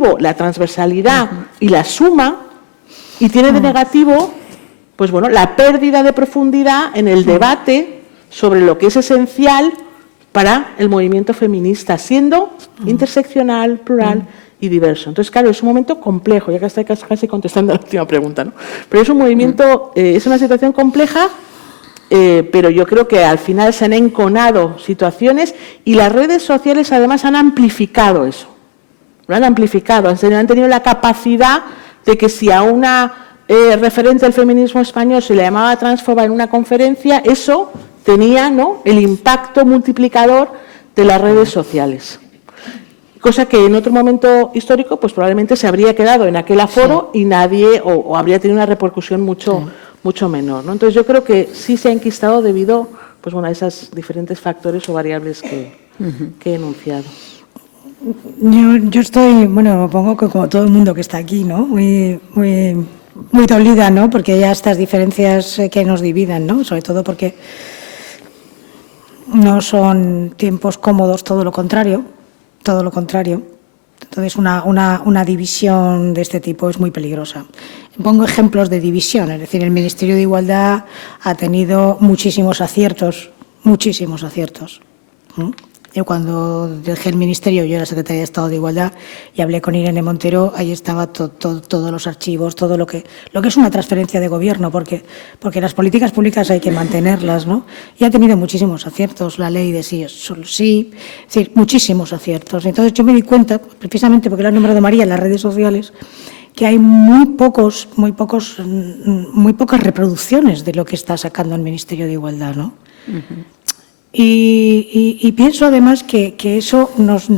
positivo la transversalidad y la suma, y tiene de negativo, pues bueno, la pérdida de profundidad en el debate sobre lo que es esencial para el movimiento feminista, siendo interseccional, plural y diverso. Entonces, claro, es un momento complejo, ya que estoy casi contestando a la última pregunta, ¿no? Pero es un movimiento, es una situación compleja, pero yo creo que al final se han enconado situaciones y las redes sociales además han amplificado eso. Lo han amplificado, han tenido la capacidad de que si a una referente del feminismo español se le llamaba transfoba en una conferencia, eso tenía, ¿no?, el impacto multiplicador de las redes sociales. Cosa que en otro momento histórico pues probablemente se habría quedado en aquel aforo y nadie, o habría tenido una repercusión mucho menor, ¿no? Entonces yo creo que sí se ha enquistado debido, pues bueno, a esos diferentes factores o variables que he enunciado. Yo estoy, bueno, me pongo como todo el mundo que está aquí, ¿no? Muy dolida, ¿no? Porque ya estas diferencias que nos dividen, ¿no? Sobre todo porque no son tiempos cómodos, todo lo contrario. Entonces, una división de este tipo es muy peligrosa. Pongo ejemplos de división, es decir, el Ministerio de Igualdad ha tenido muchísimos aciertos. Yo cuando dejé el Ministerio, yo era secretaria de Estado de Igualdad y hablé con Irene Montero, ahí estaba todos los archivos, todo lo que es una transferencia de gobierno, porque las políticas públicas hay que mantenerlas, ¿no? Y ha tenido muchísimos aciertos, la ley de sí es solo sí, es decir, muchísimos aciertos. Entonces yo me di cuenta, precisamente porque lo ha nombrado María en las redes sociales, que hay muy pocas reproducciones de lo que está sacando el Ministerio de Igualdad, ¿no? Y pienso además que eso nos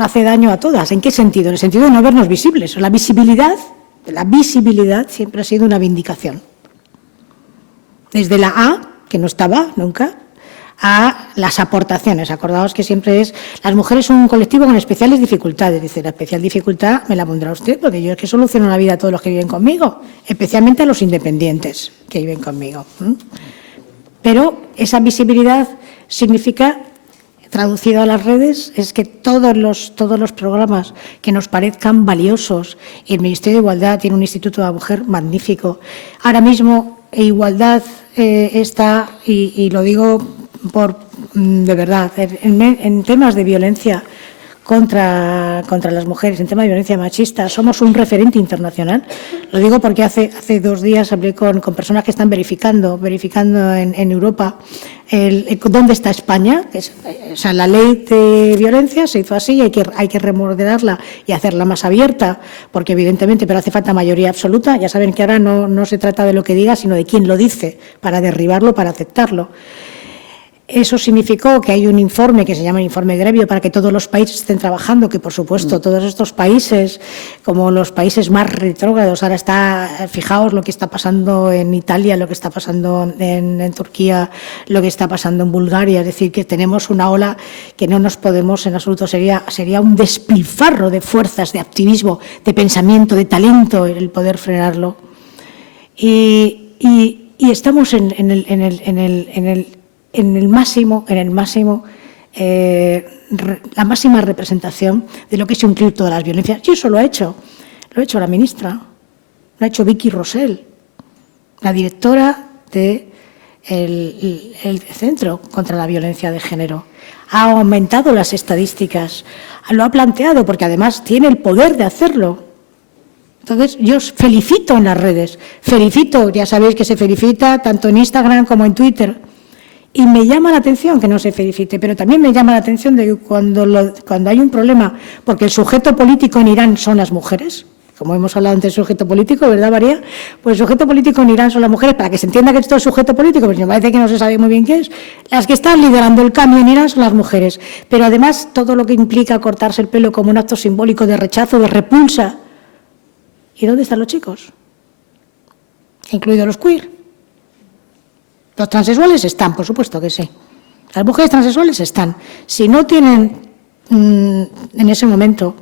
hace daño a todas. ¿En qué sentido? En el sentido de no vernos visibles. La visibilidad siempre ha sido una vindicación. Desde la A, que no estaba nunca, a las aportaciones. Acordaos que siempre las mujeres son un colectivo con especiales dificultades. Dice, la especial dificultad me la pondrá usted, porque yo es que soluciono la vida a todos los que viven conmigo, especialmente a los independientes que viven conmigo. Pero esa visibilidad significa, traducido a las redes, es que todos los programas que nos parezcan valiosos, y el Ministerio de Igualdad tiene un Instituto de la Mujer magnífico. Ahora mismo Igualdad está, y lo digo de verdad, en temas de violencia contra las mujeres, en tema de violencia machista, somos un referente internacional. Lo digo porque hace 2 días hablé con personas que están verificando en Europa dónde está España. O sea, la ley de violencia se hizo así, hay que remodelarla y hacerla más abierta, porque evidentemente, pero hace falta mayoría absoluta. Ya saben que ahora no se trata de lo que diga, sino de quién lo dice, para derribarlo, para aceptarlo. Eso significó que hay un informe que se llama el informe Grevio para que todos los países estén trabajando, que por supuesto todos estos países, como los países más retrógrados, ahora fijaos lo que está pasando en Italia, lo que está pasando en Turquía, lo que está pasando en Bulgaria, es decir, que tenemos una ola que no nos podemos en absoluto, sería un despilfarro de fuerzas, de activismo, de pensamiento, de talento, el poder frenarlo. Y estamos en la máxima representación de lo que es un crío de las violencias. Y eso lo ha hecho la ministra, lo ha hecho Vicky Rosell, la directora del Centro contra la Violencia de Género. Ha aumentado las estadísticas, lo ha planteado, porque además tiene el poder de hacerlo. Entonces, yo os felicito en las redes, ya sabéis que se felicita tanto en Instagram como en Twitter. Y me llama la atención que no se felicite, pero también me llama la atención de que cuando hay un problema, porque el sujeto político en Irán son las mujeres, como hemos hablado antes del sujeto político, ¿verdad, María? Pues el sujeto político en Irán son las mujeres, para que se entienda que esto es sujeto político, pues me parece que no se sabe muy bien qué es. Las que están liderando el cambio en Irán son las mujeres, pero además todo lo que implica cortarse el pelo como un acto simbólico de rechazo, de repulsa. ¿Y dónde están los chicos? Incluidos los queer. Los transexuales están, por supuesto que sí. Las mujeres transexuales están. Si no tienen en ese momento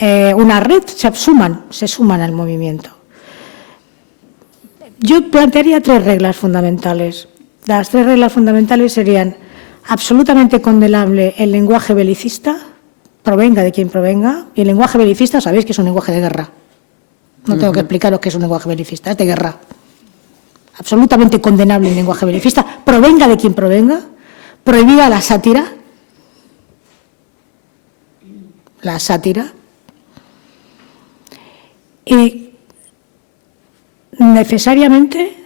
una red, se suman al movimiento. Yo plantearía 3 reglas fundamentales. Las 3 reglas fundamentales serían absolutamente condenable el lenguaje belicista, provenga de quien provenga, y el lenguaje belicista sabéis que es un lenguaje de guerra. No tengo que explicaros qué es un lenguaje belicista, es de guerra. Absolutamente condenable el lenguaje belicista, provenga de quien provenga, prohibida la sátira. La sátira. Y necesariamente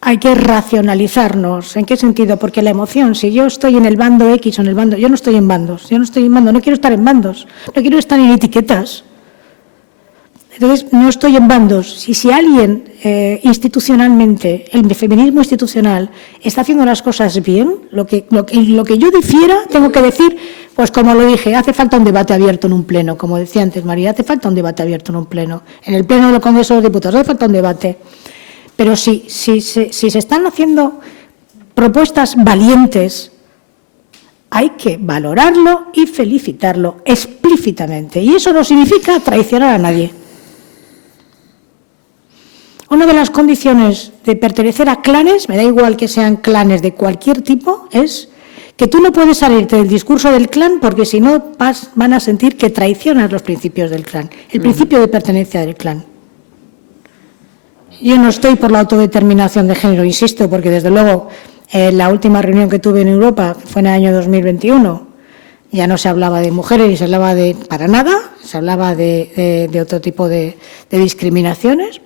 hay que racionalizarnos. ¿En qué sentido? Porque la emoción, si yo estoy en el bando X o en el bando... Yo no estoy en bandos, no quiero estar en bandos, no quiero estar en etiquetas. Entonces, no estoy en bandos. Si alguien institucionalmente, el feminismo institucional, está haciendo las cosas bien, lo que yo difiera, tengo que decir, pues como lo dije, hace falta un debate abierto en un pleno, como decía antes María, hace falta un debate abierto en un pleno. En el pleno del Congreso de los Diputados hace falta un debate. Pero si se están haciendo propuestas valientes, hay que valorarlo y felicitarlo explícitamente. Y eso no significa traicionar a nadie. Una de las condiciones de pertenecer a clanes, me da igual que sean clanes de cualquier tipo, es que tú no puedes salirte del discurso del clan porque si no van a sentir que traicionas los principios del clan, el principio de pertenencia del clan. Yo no estoy por la autodeterminación de género, insisto, porque desde luego la última reunión que tuve en Europa fue en el año 2021, ya no se hablaba de mujeres ni se hablaba de para nada, se hablaba de otro tipo de discriminaciones.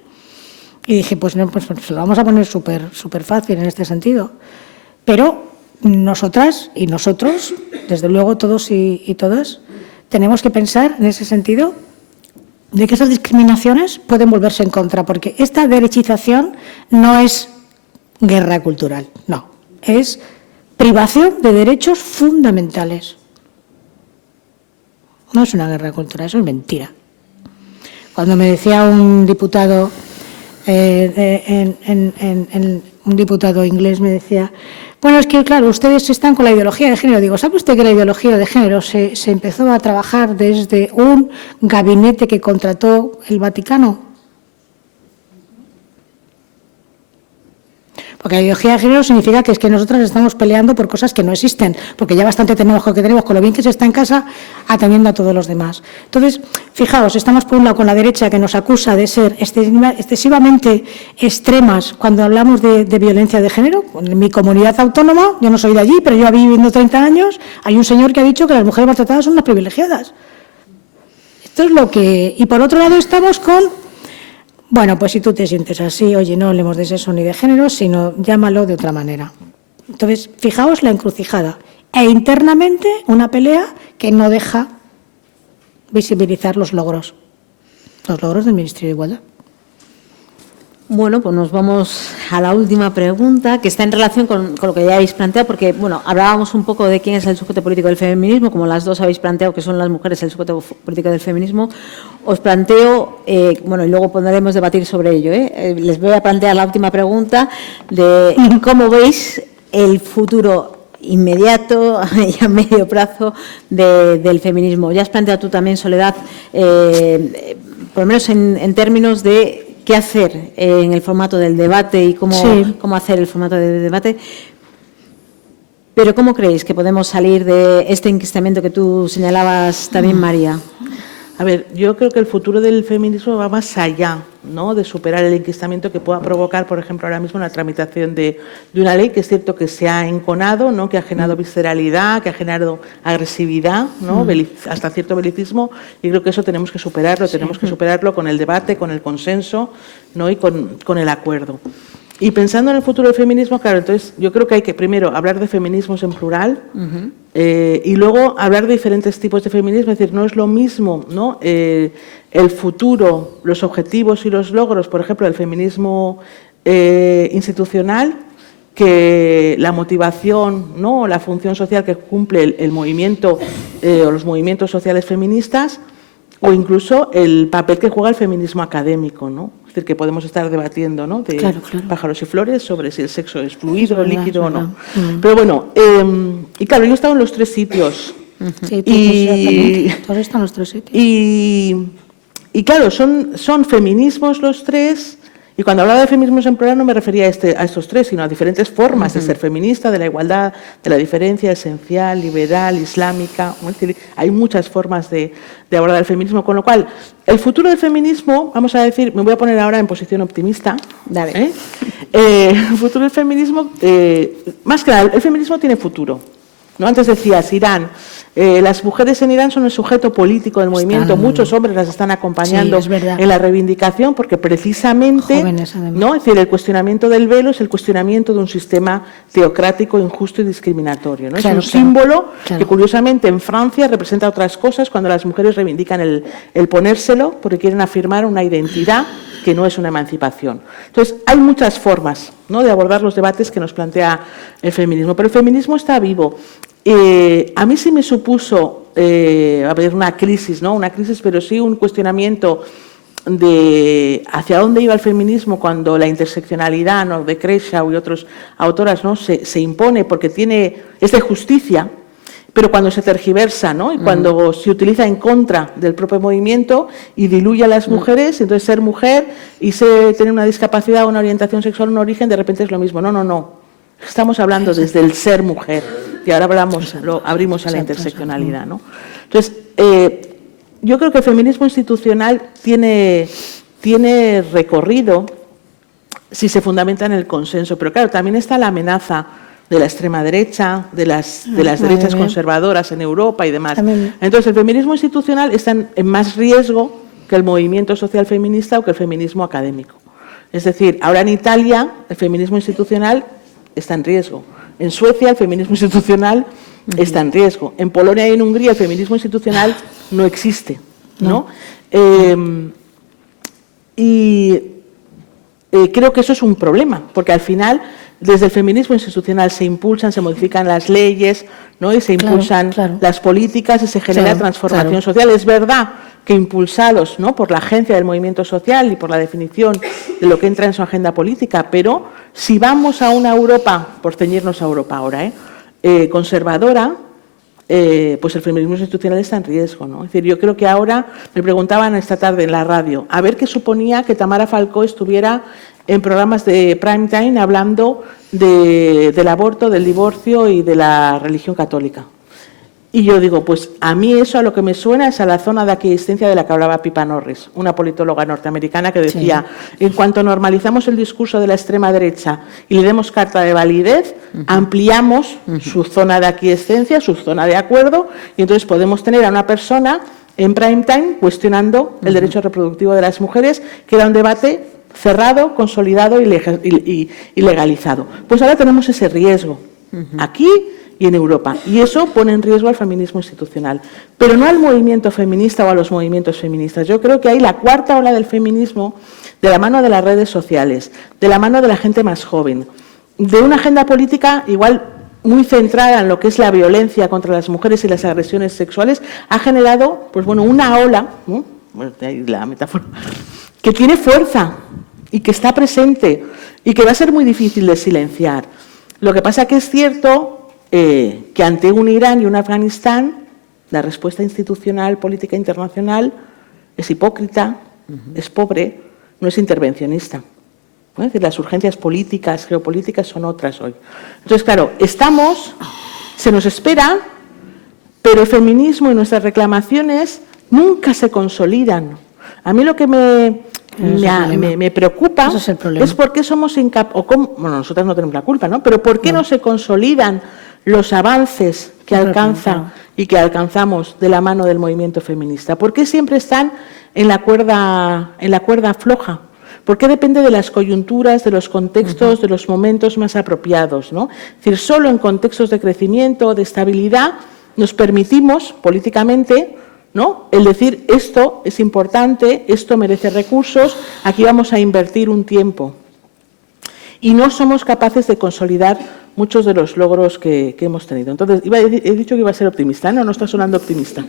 Y dije, pues no, pues lo vamos a poner súper fácil en este sentido. Pero nosotras y nosotros, desde luego todos y todas, tenemos que pensar en ese sentido de que esas discriminaciones pueden volverse en contra, porque esta derechización no es guerra cultural, no, es privación de derechos fundamentales. No es una guerra cultural, eso es mentira. Cuando me decía un diputado... un diputado inglés me decía, bueno, es que claro, ustedes están con la ideología de género. Digo, ¿sabe usted que la ideología de género se empezó a trabajar desde un gabinete que contrató el Vaticano? Porque la ideología de género significa que es que nosotras estamos peleando por cosas que no existen, porque ya bastante tenemos con lo bien que se está en casa atendiendo a todos los demás. Entonces, fijaos, estamos por un lado con la derecha que nos acusa de ser excesivamente extremas cuando hablamos de violencia de género. En mi comunidad autónoma, yo no soy de allí, pero yo viviendo 30 años, hay un señor que ha dicho que las mujeres maltratadas son unas privilegiadas. Esto es lo que... Y por otro lado estamos con... Bueno, pues si tú te sientes así, oye, no hablemos de sexo ni de género, sino llámalo de otra manera. Entonces, fijaos la encrucijada. E internamente una pelea que no deja visibilizar los logros del Ministerio de Igualdad. Bueno, pues nos vamos a la última pregunta, que está en relación con lo que ya habéis planteado, porque, bueno, hablábamos un poco de quién es el sujeto político del feminismo, como las dos habéis planteado que son las mujeres el sujeto político del feminismo. Os planteo, bueno, y luego podremos debatir sobre ello, les voy a plantear la última pregunta de cómo veis el futuro inmediato y a medio plazo del feminismo. Ya has planteado tú también, Soledad, por lo menos en términos de qué hacer en el formato del debate y cómo hacer el formato del debate. Pero ¿cómo creéis que podemos salir de este enquistamiento que tú señalabas también, María? A ver, yo creo que el futuro del feminismo va más allá, ¿no?, de superar el enquistamiento que pueda provocar, por ejemplo, ahora mismo la tramitación de una ley que es cierto que se ha enconado, ¿no?, que ha generado visceralidad, que ha generado agresividad, ¿no?, hasta cierto belicismo, y creo que eso tenemos que superarlo, tenemos que superarlo con el debate, con el consenso, ¿no?, y con el acuerdo. Y pensando en el futuro del feminismo, claro, entonces yo creo que hay que primero hablar de feminismos en plural y luego hablar de diferentes tipos de feminismo, es decir, no es lo mismo, ¿no?, el futuro, los objetivos y los logros, por ejemplo, del feminismo institucional, que la motivación, ¿no?, o la función social que cumple el movimiento o los movimientos sociales feministas, o incluso el papel que juega el feminismo académico, ¿no? Es decir, que podemos estar debatiendo, ¿no?, de pájaros y flores sobre si el sexo es fluido, líquido o no. Pero bueno, y claro, yo he estado en los tres sitios. Sí, todos están en los tres sitios. Y claro, son feminismos los tres, Y cuando hablaba de feminismos en plural no me refería a estos tres, sino a diferentes formas de ser feminista, de la igualdad, de la diferencia esencial, liberal, islámica. Es decir, hay muchas formas de abordar el feminismo, con lo cual el futuro del feminismo, vamos a decir, me voy a poner ahora en posición optimista. Dale. El futuro del feminismo, más que nada, el feminismo tiene futuro, ¿no? Antes decías, Irán. Las mujeres en Irán son el sujeto político del movimiento, muchos hombres las están acompañando en la reivindicación porque precisamente, jóvenes, ¿no? Es decir, el cuestionamiento del velo es el cuestionamiento de un sistema teocrático, injusto y discriminatorio, ¿no? Claro, es un símbolo claro. que curiosamente en Francia representa otras cosas cuando las mujeres reivindican el ponérselo porque quieren afirmar una identidad que no es una emancipación. Entonces, hay muchas formas, ¿no?, de abordar los debates que nos plantea el feminismo, pero el feminismo está vivo. A mí sí me supuso haber una crisis, ¿no?, una crisis, pero sí un cuestionamiento de hacia dónde iba el feminismo cuando la interseccionalidad, ¿no?, de Kreschau y otras autoras, ¿no?, se impone porque es de justicia, pero cuando se tergiversa, ¿no?, y cuando se utiliza en contra del propio movimiento y diluye a las mujeres, entonces ser mujer y tener una discapacidad, una orientación sexual, un origen, de repente es lo mismo. No. Estamos hablando desde el ser mujer y ahora lo abrimos a la interseccionalidad, ¿no? Entonces, yo creo que el feminismo institucional tiene recorrido si se fundamenta en el consenso, pero claro, también está la amenaza de la extrema derecha, de las derechas conservadoras en Europa y demás. Entonces, el feminismo institucional está en más riesgo que el movimiento social feminista o que el feminismo académico. Es decir, ahora en Italia el feminismo institucional está en riesgo. En Suecia el feminismo institucional está en riesgo. En Polonia y en Hungría el feminismo institucional no existe, ¿no? Creo que eso es un problema, porque al final desde el feminismo institucional se impulsan, se modifican las leyes, ¿no?, y se impulsan las políticas y se genera transformación social. Es verdad que impulsados, ¿no?, por la agencia del movimiento social y por la definición de lo que entra en su agenda política, pero si vamos a una Europa, por ceñirnos a Europa ahora, conservadora, pues el feminismo institucional está en riesgo, ¿no? Es decir, yo creo que ahora, me preguntaban esta tarde en la radio, a ver qué suponía que Tamara Falcó estuviera en programas de prime time hablando del aborto, del divorcio y de la religión católica. Y yo digo, pues a mí eso a lo que me suena es a la zona de aquiescencia de la que hablaba Pippa Norris, una politóloga norteamericana que decía, en cuanto normalizamos el discurso de la extrema derecha y le demos carta de validez, ampliamos su zona de aquiescencia, su zona de acuerdo, y entonces podemos tener a una persona en prime time cuestionando el derecho reproductivo de las mujeres, que era un debate cerrado, consolidado y legalizado. Pues ahora tenemos ese riesgo aquí y en Europa, y eso pone en riesgo al feminismo institucional, pero no al movimiento feminista o a los movimientos feministas. Yo creo que hay la cuarta ola del feminismo de la mano de las redes sociales, de la mano de la gente más joven, de una agenda política igual muy centrada en lo que es la violencia contra las mujeres y las agresiones sexuales, ha generado, pues bueno, una ola, ¿no?, bueno, de ahí la metáfora, que tiene fuerza y que está presente y que va a ser muy difícil de silenciar. Lo que pasa que es cierto que ante un Irán y un Afganistán, la respuesta institucional, política internacional es hipócrita, es pobre, no es intervencionista. Es decir, las urgencias políticas, geopolíticas son otras hoy. Entonces, claro, se nos espera, pero el feminismo y nuestras reclamaciones nunca se consolidan. A mí lo que me preocupa es por qué somos incapaces, bueno, nosotras no tenemos la culpa, ¿no?, pero por qué no se consolidan los avances que alcanzan y que alcanzamos de la mano del movimiento feminista. ¿Por qué siempre están en la cuerda floja? ¿Por qué depende de las coyunturas, de los contextos, de los momentos más apropiados, ¿no? Es decir, solo en contextos de crecimiento, de estabilidad, nos permitimos políticamente, ¿no?, el decir esto es importante, esto merece recursos, aquí vamos a invertir un tiempo. Y no somos capaces de consolidar muchos de los logros que hemos tenido. Entonces, he dicho que iba a ser optimista, no está sonando optimista.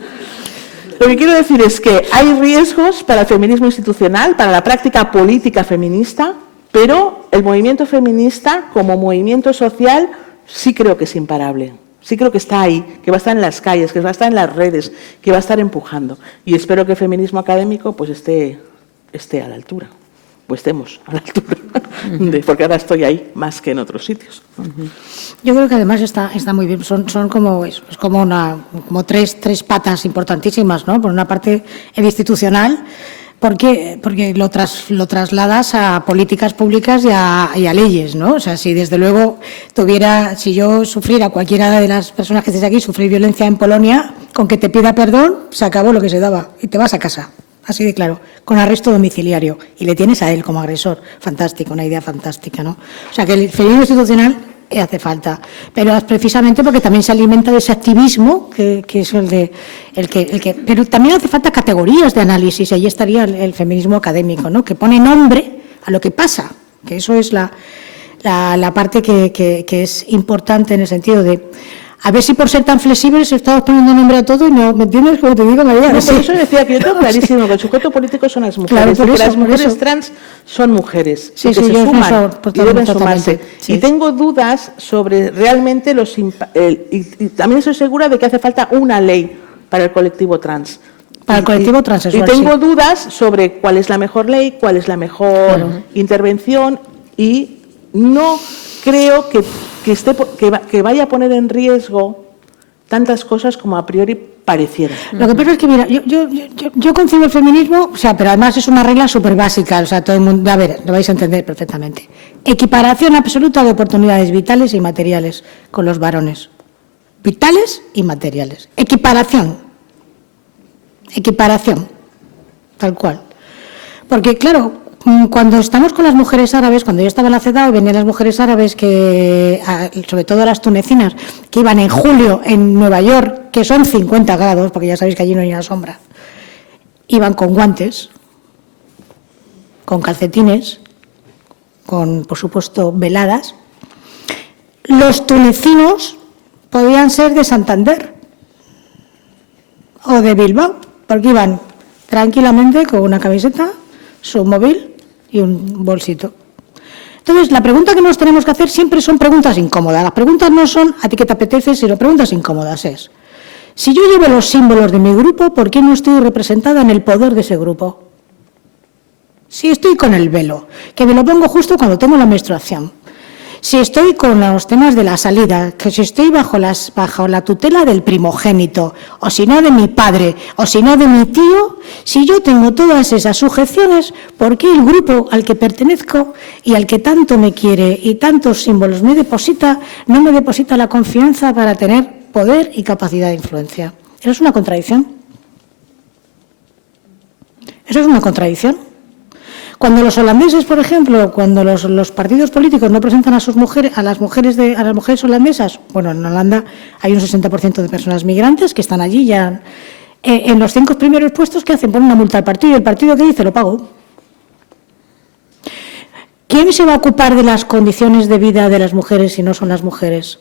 Lo que quiero decir es que hay riesgos para el feminismo institucional, para la práctica política feminista, pero el movimiento feminista como movimiento social sí creo que es imparable. Sí creo que está ahí, que va a estar en las calles, que va a estar en las redes, que va a estar empujando. Y espero que el feminismo académico pues esté a la altura. pues estemos a la altura, porque ahora estoy ahí más que en otros sitios. Yo creo que además está muy bien, son como tres patas importantísimas, ¿no? Por una parte, el institucional, porque lo trasladas a políticas públicas y a leyes, ¿no? O sea, si desde luego si yo sufriera, cualquiera de las personas que estéis aquí, sufrir violencia en Polonia, con que te pida perdón, se acabó lo que se daba y te vas a casa. Así de claro, con arresto domiciliario. Y le tienes a él como agresor. Fantástico, una idea fantástica, ¿no? O sea, que el feminismo institucional hace falta. Pero es precisamente porque también se alimenta de ese activismo, que es pero también hace falta categorías de análisis. Ahí estaría el feminismo académico, ¿no? Que pone nombre a lo que pasa. Que eso es la parte que es importante en el sentido de... A ver si por ser tan flexibles estamos poniendo nombre a todo y no, ¿me entiendes? Como te digo, María. No, por eso decía que yo tengo clarísimo que el sujeto político son las mujeres, claro, porque las mujeres trans son mujeres, sí, que sí, se yo suman y deben totalmente. sumarse. Sí. Y tengo dudas sobre realmente y también estoy segura de que hace falta una ley para el colectivo trans. Para el colectivo transexual, Y tengo dudas sobre cuál es la mejor ley, cuál es la mejor intervención, y no creo que vaya a poner en riesgo tantas cosas como a priori pareciera. Lo que pasa es que, mira, yo concibo el feminismo, o sea, pero además es una regla súper básica, o sea, todo el mundo, a ver, lo vais a entender perfectamente. Equiparación absoluta de oportunidades vitales y materiales con los varones. Vitales y materiales. Equiparación, tal cual. Porque, claro, cuando estamos con las mujeres árabes, cuando yo estaba en la CEDAW, venían las mujeres árabes, sobre todo las tunecinas, que iban en julio en Nueva York, que son 50 grados, porque ya sabéis que allí no hay una sombra, iban con guantes, con calcetines, con, por supuesto, veladas. Los tunecinos podían ser de Santander o de Bilbao, porque iban tranquilamente con una camiseta, su móvil y un bolsito. Entonces, la pregunta que nos tenemos que hacer siempre son preguntas incómodas. Las preguntas no son a ti qué te apetece, sino preguntas incómodas. Es, si yo llevo los símbolos de mi grupo, ¿por qué no estoy representada en el poder de ese grupo? Si estoy con el velo, que me lo pongo justo cuando tengo la menstruación. Si estoy con los temas de la salida, que si estoy bajo la tutela del primogénito, o si no de mi padre, o si no de mi tío, si yo tengo todas esas sujeciones, ¿por qué el grupo al que pertenezco y al que tanto me quiere y tantos símbolos me deposita, no me deposita la confianza para tener poder y capacidad de influencia? ¿Eso es una contradicción? ¿Eso es una contradicción? Cuando los holandeses, por ejemplo, cuando los partidos políticos no presentan a las mujeres holandesas, bueno, en Holanda hay un 60% de personas migrantes que están allí ya en los 5 primeros puestos, ¿qué hacen? Ponen una multa al partido y el partido, ¿qué dice? Lo pago. ¿Quién se va a ocupar de las condiciones de vida de las mujeres si no son las mujeres?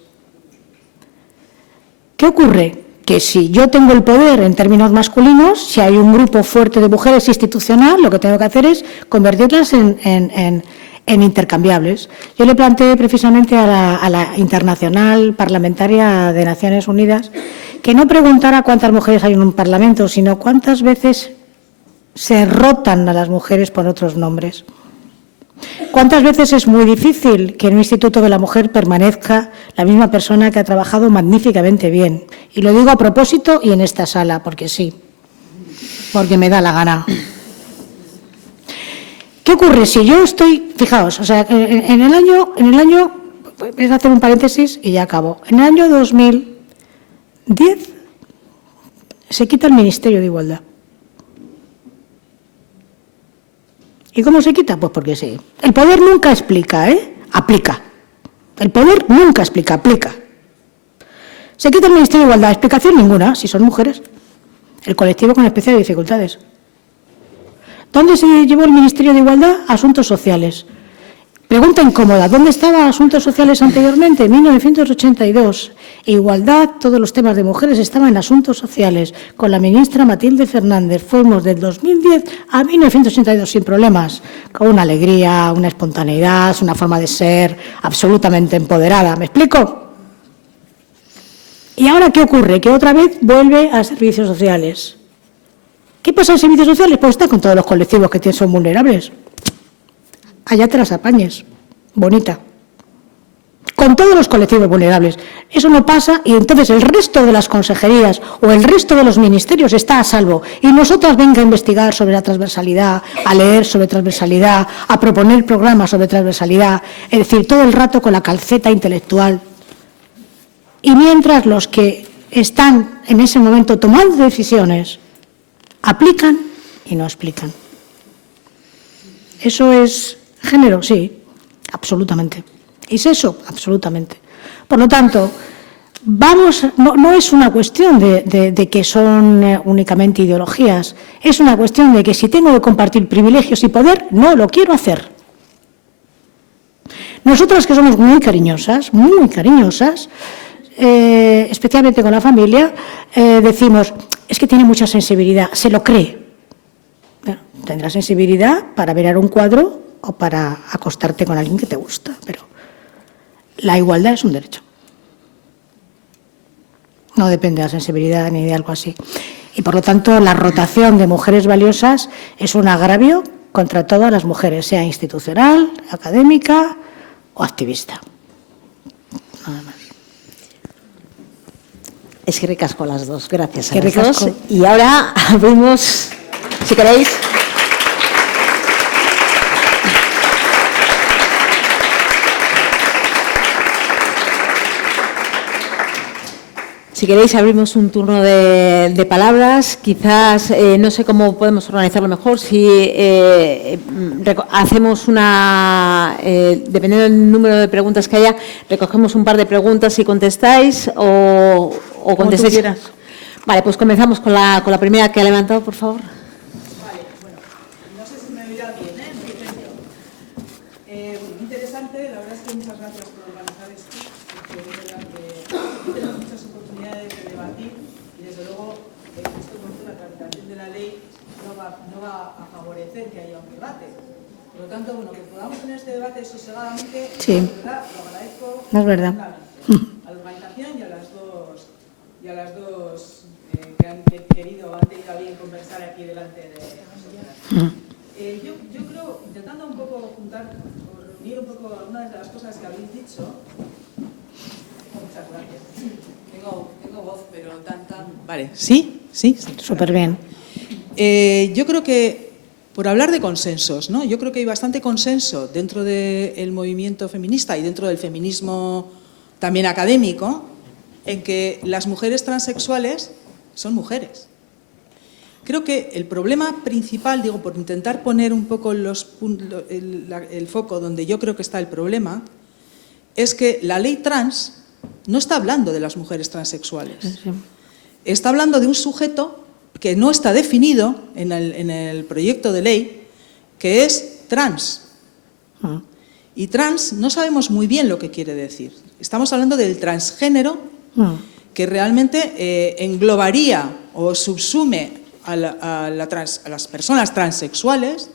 ¿Qué ocurre? Que si yo tengo el poder en términos masculinos, si hay un grupo fuerte de mujeres institucional, lo que tengo que hacer es convertirlas en intercambiables. Yo le planteé precisamente a la Internacional Parlamentaria de Naciones Unidas que no preguntara cuántas mujeres hay en un parlamento, sino cuántas veces se rotan a las mujeres por otros nombres. ¿Cuántas veces es muy difícil que en un Instituto de la Mujer permanezca la misma persona que ha trabajado magníficamente bien? Y lo digo a propósito y en esta sala, porque sí, porque me da la gana. ¿Qué ocurre si yo estoy, fijaos, o sea, en el año, voy a hacer un paréntesis y ya acabo. En el año 2010 se quita el Ministerio de Igualdad. ¿Y cómo se quita? Pues porque sí. El poder nunca explica, aplica. El poder nunca explica, aplica. Se quita el Ministerio de Igualdad, explicación ninguna, si son mujeres. El colectivo con especiales dificultades. ¿Dónde se llevó el Ministerio de Igualdad? Asuntos sociales. Pregunta incómoda, ¿dónde estaban Asuntos Sociales anteriormente? En 1982. Igualdad, todos los temas de mujeres estaban en Asuntos Sociales. Con la ministra Matilde Fernández fuimos del 2010 a 1982 sin problemas, con una alegría, una espontaneidad, una forma de ser absolutamente empoderada. ¿Me explico? ¿Y ahora qué ocurre? Que otra vez vuelve a servicios sociales. ¿Qué pasa en servicios sociales? Pues está con todos los colectivos que son vulnerables. allá te las apañes, bonita, con todos los colectivos vulnerables. Eso no pasa y entonces el resto de las consejerías o el resto de los ministerios está a salvo. Y nosotras venga a investigar sobre la transversalidad, a leer sobre transversalidad, a proponer programas sobre transversalidad, es decir, todo el rato con la calceta intelectual. Y mientras los que están en ese momento tomando decisiones aplican y no explican. ¿Eso es género? Sí, absolutamente. ¿Es eso? Absolutamente. Por lo tanto, no es una cuestión de que son únicamente ideologías, es una cuestión de que si tengo que compartir privilegios y poder, no lo quiero hacer. Nosotras que somos muy cariñosas, especialmente con la familia, decimos, es que tiene mucha sensibilidad, se lo cree. Bueno, tendrá sensibilidad para ver un cuadro o para acostarte con alguien que te gusta, pero la igualdad es un derecho. No depende de la sensibilidad ni de algo así. Y por lo tanto, la rotación de mujeres valiosas es un agravio contra todas las mujeres, sea institucional, académica o activista. Nada más. Es que ricasco las dos, gracias a Que las ricasco. dos. Y ahora abrimos, si queréis. Si queréis, abrimos un turno de palabras. Quizás, no sé cómo podemos organizarlo mejor, si hacemos una, dependiendo del número de preguntas que haya, recogemos un par de preguntas y contestáis o contestáis. tú quieras. Vale, pues comenzamos con la primera que ha levantado, por favor. Vale, bueno, no sé si me oirá bien, empiezo yo. Muy interesante, la verdad es que muchas gracias por organizar esto, porque es verdad que tenemos muchas oportunidades de debatir y desde luego esto con la tramitación de la ley no va a favorecer que haya un debate. Por lo tanto, bueno, que podamos tener este debate sosegadamente, Sí. de verdad, lo agradezco Es verdad. a la organización y a las dos que han tenido a bien conversar aquí delante de nosotras. Yo creo, intentando un poco juntar o reunir un poco algunas de las cosas que habéis dicho. Muchas gracias. Tengo voz, pero tan. Vale, ¿sí? Súper bien. Yo creo que, por hablar de consensos, ¿no? Yo creo que hay bastante consenso dentro del movimiento feminista y dentro del feminismo también académico en que las mujeres transexuales son mujeres. Creo que el problema principal, digo, por intentar poner un poco el foco donde yo creo que está el problema, es que la ley trans no está hablando de las mujeres transexuales. Está hablando de un sujeto que no está definido en el proyecto de ley, que es trans. Y trans no sabemos muy bien lo que quiere decir. Estamos hablando del transgénero, que realmente englobaría o subsume a las personas transexuales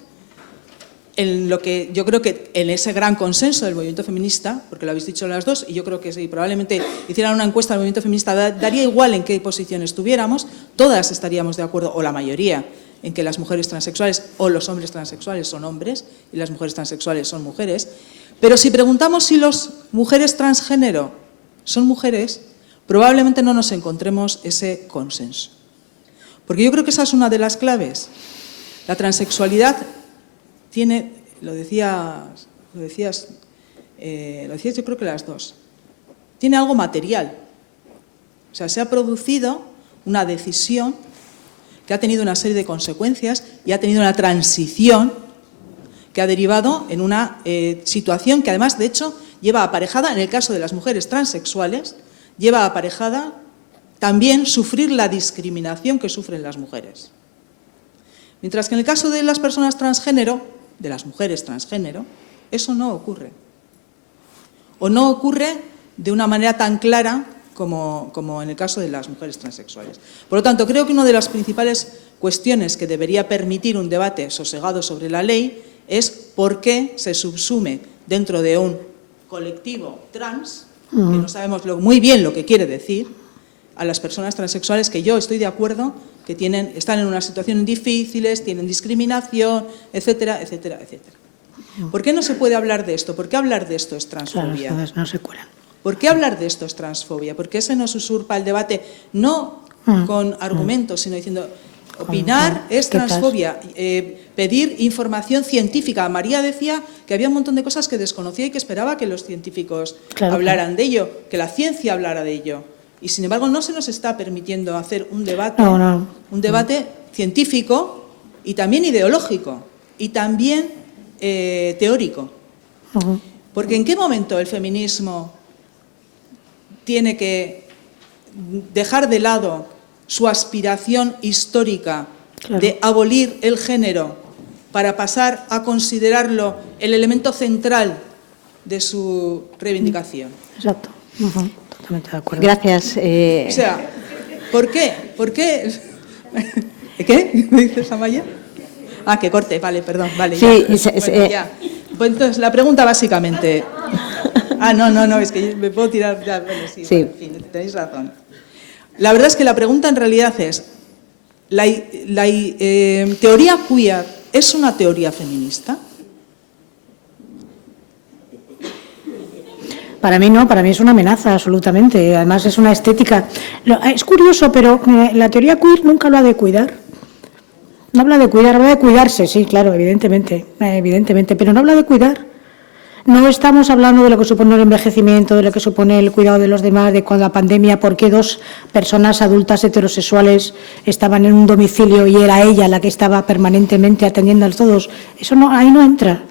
en lo que yo creo que en ese gran consenso del movimiento feminista, porque lo habéis dicho las dos, y yo creo que si probablemente hicieran una encuesta al movimiento feminista daría igual en qué posición estuviéramos, todas estaríamos de acuerdo, o la mayoría, en que las mujeres transexuales o los hombres transexuales son hombres y las mujeres transexuales son mujeres. Pero si preguntamos si las mujeres transgénero son mujeres, probablemente no nos encontremos ese consenso. Porque yo creo que esa es una de las claves. La transexualidad tiene, lo decías yo creo que las dos, tiene algo material. O sea, se ha producido una decisión que ha tenido una serie de consecuencias y ha tenido una transición que ha derivado en una situación que además, de hecho, lleva aparejada, en el caso de las mujeres transexuales, lleva aparejada también sufrir la discriminación que sufren las mujeres. Mientras que en el caso de las personas transgénero, de las mujeres transgénero, eso no ocurre. O no ocurre de una manera tan clara como en el caso de las mujeres transexuales. Por lo tanto, creo que una de las principales cuestiones que debería permitir un debate sosegado sobre la ley es por qué se subsume dentro de un colectivo trans, que no sabemos muy bien lo que quiere decir, a las personas transexuales, que yo estoy de acuerdo que están en una situación difíciles, tienen discriminación, etcétera, etcétera, etcétera. ¿Por qué no se puede hablar de esto? ¿Por qué hablar de esto es Claro, transfobia? entonces no se cuelan. ¿Por qué hablar de esto es transfobia? ¿Por qué se nos usurpa el debate? No con argumentos, sino diciendo, opinar es ¿Qué tal? transfobia. Pedir información científica. María decía que había un montón de cosas que desconocía y que esperaba que los científicos hablaran de ello, que la ciencia hablara de ello. Y sin embargo no se nos está permitiendo hacer un debate, un debate científico y también ideológico y también teórico. Porque ¿en qué momento el feminismo tiene que dejar de lado su aspiración histórica de abolir el género para pasar a considerarlo el elemento central de su reivindicación? Exacto. Totalmente de acuerdo. Gracias. O sea, ¿por qué? ¿Por qué? ¿Qué? ¿Me dices, Amaya? Ah, que corte, vale, perdón, vale. Sí, ya. Bueno, ya. Pues entonces, la pregunta básicamente... Ah, no, es que me puedo tirar ya. Bueno, sí. Sí. Bueno, en fin, tenéis razón. La verdad es que la pregunta en realidad es, ¿la teoría queer es una teoría feminista? Para mí no, para mí es una amenaza, absolutamente. Además es una estética. Es curioso, pero la teoría queer nunca habla de cuidar. No habla de cuidar, habla de cuidarse, sí, claro, evidentemente, pero no habla de cuidar. No estamos hablando de lo que supone el envejecimiento, de lo que supone el cuidado de los demás, de cuando la pandemia, por qué dos personas adultas heterosexuales estaban en un domicilio y era ella la que estaba permanentemente atendiendo a todos. Eso no, ahí no entra.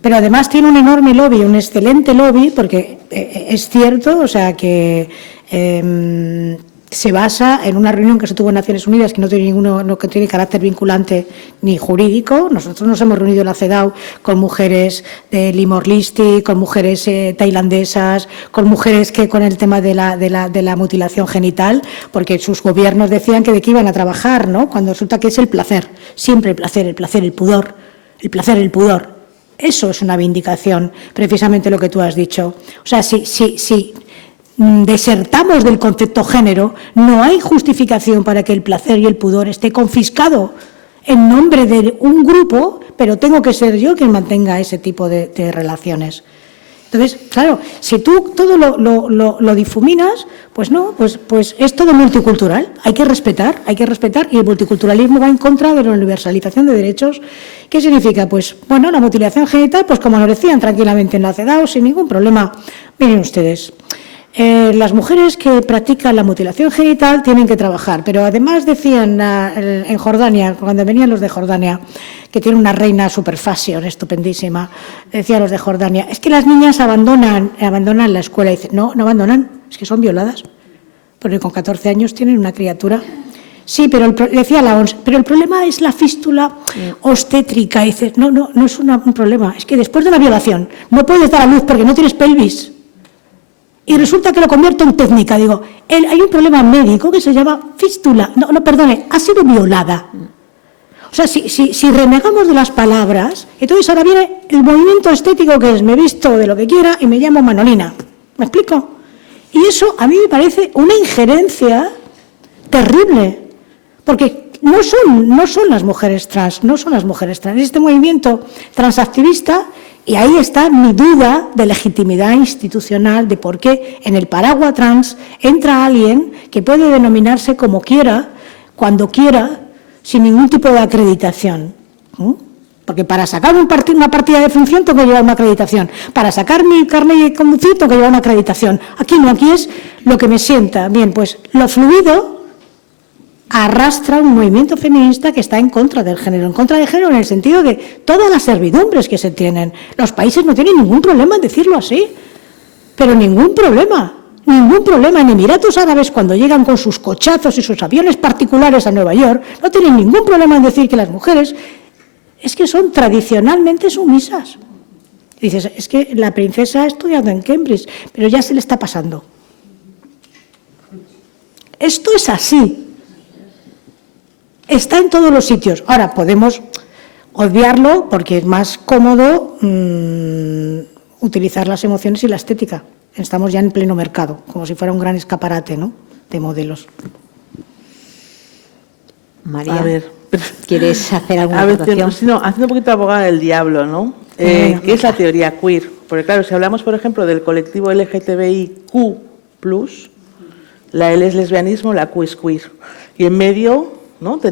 Pero además tiene un enorme lobby, un excelente lobby, porque es cierto, o sea, que se basa en una reunión que se tuvo en Naciones Unidas que no tiene carácter vinculante ni jurídico. Nosotros nos hemos reunido en la CEDAW con mujeres de Timor-Leste, con mujeres tailandesas, con mujeres que con el tema de la mutilación genital, porque sus gobiernos decían que de qué iban a trabajar, ¿no? Cuando resulta que es el placer, siempre el placer, el pudor, el placer, el pudor. Eso es una vindicación, precisamente lo que tú has dicho. O sea, si desertamos del concepto género, no hay justificación para que el placer y el pudor esté confiscado en nombre de un grupo, pero tengo que ser yo quien mantenga ese tipo de relaciones. Entonces, claro, si tú todo lo difuminas, pues no, pues es todo multicultural. Hay que respetar, y el multiculturalismo va en contra de la universalización de derechos. ¿Qué significa? Pues, bueno, la mutilación genital, pues como nos decían tranquilamente en la CEDAW, sin ningún problema. Miren ustedes, las mujeres que practican la mutilación genital tienen que trabajar, pero además decían en Jordania, cuando venían los de Jordania, que tiene una reina super fashion, estupendísima, decían los de Jordania, es que las niñas abandonan la escuela. Y dicen, no abandonan, es que son violadas, porque con 14 años tienen una criatura. Sí, pero decía la OMS, pero el problema es la fístula obstétrica. Y dices, no es un problema, es que después de la violación no puedes dar a luz porque no tienes pelvis. Y resulta que lo convierto en técnica. Digo, hay un problema médico que se llama fístula. Perdone, ha sido violada. O sea, si renegamos de las palabras, entonces ahora viene el movimiento estético que es, me visto de lo que quiera y me llamo Manolina. ¿Me explico? Y eso a mí me parece una injerencia terrible, porque no son las mujeres trans, es este movimiento transactivista. Y ahí está mi duda de legitimidad institucional de por qué en el paraguas trans entra alguien que puede denominarse como quiera, cuando quiera, sin ningún tipo de acreditación. Porque para sacar una partida de función tengo que llevar una acreditación. Para sacar mi carnet de conducir tengo que llevar una acreditación. Aquí no, aquí es lo que me sienta. Bien, pues lo fluido arrastra un movimiento feminista que está en contra del género en el sentido de todas las servidumbres que se tienen. Los países no tienen ningún problema en decirlo así, pero ningún problema. En Emiratos Árabes, cuando llegan con sus cochazos y sus aviones particulares a Nueva York, no tienen ningún problema en decir que las mujeres es que son tradicionalmente sumisas. Dices, es que la princesa ha estudiado en Cambridge, pero ya se le está pasando. Esto es así. Está en todos los sitios. Ahora, podemos obviarlo porque es más cómodo utilizar las emociones y la estética. Estamos ya en pleno mercado, como si fuera un gran escaparate, ¿no?, de modelos. María. A ver, ¿Quieres hacer alguna A ver, aportación? sí, no, haciendo un poquito de abogada del diablo, ¿no? ¿Qué es la teoría queer? Porque claro, si hablamos, por ejemplo, del colectivo LGTBIQ+, la L es lesbianismo, la Q es queer. Y en medio, ¿no?, tenemos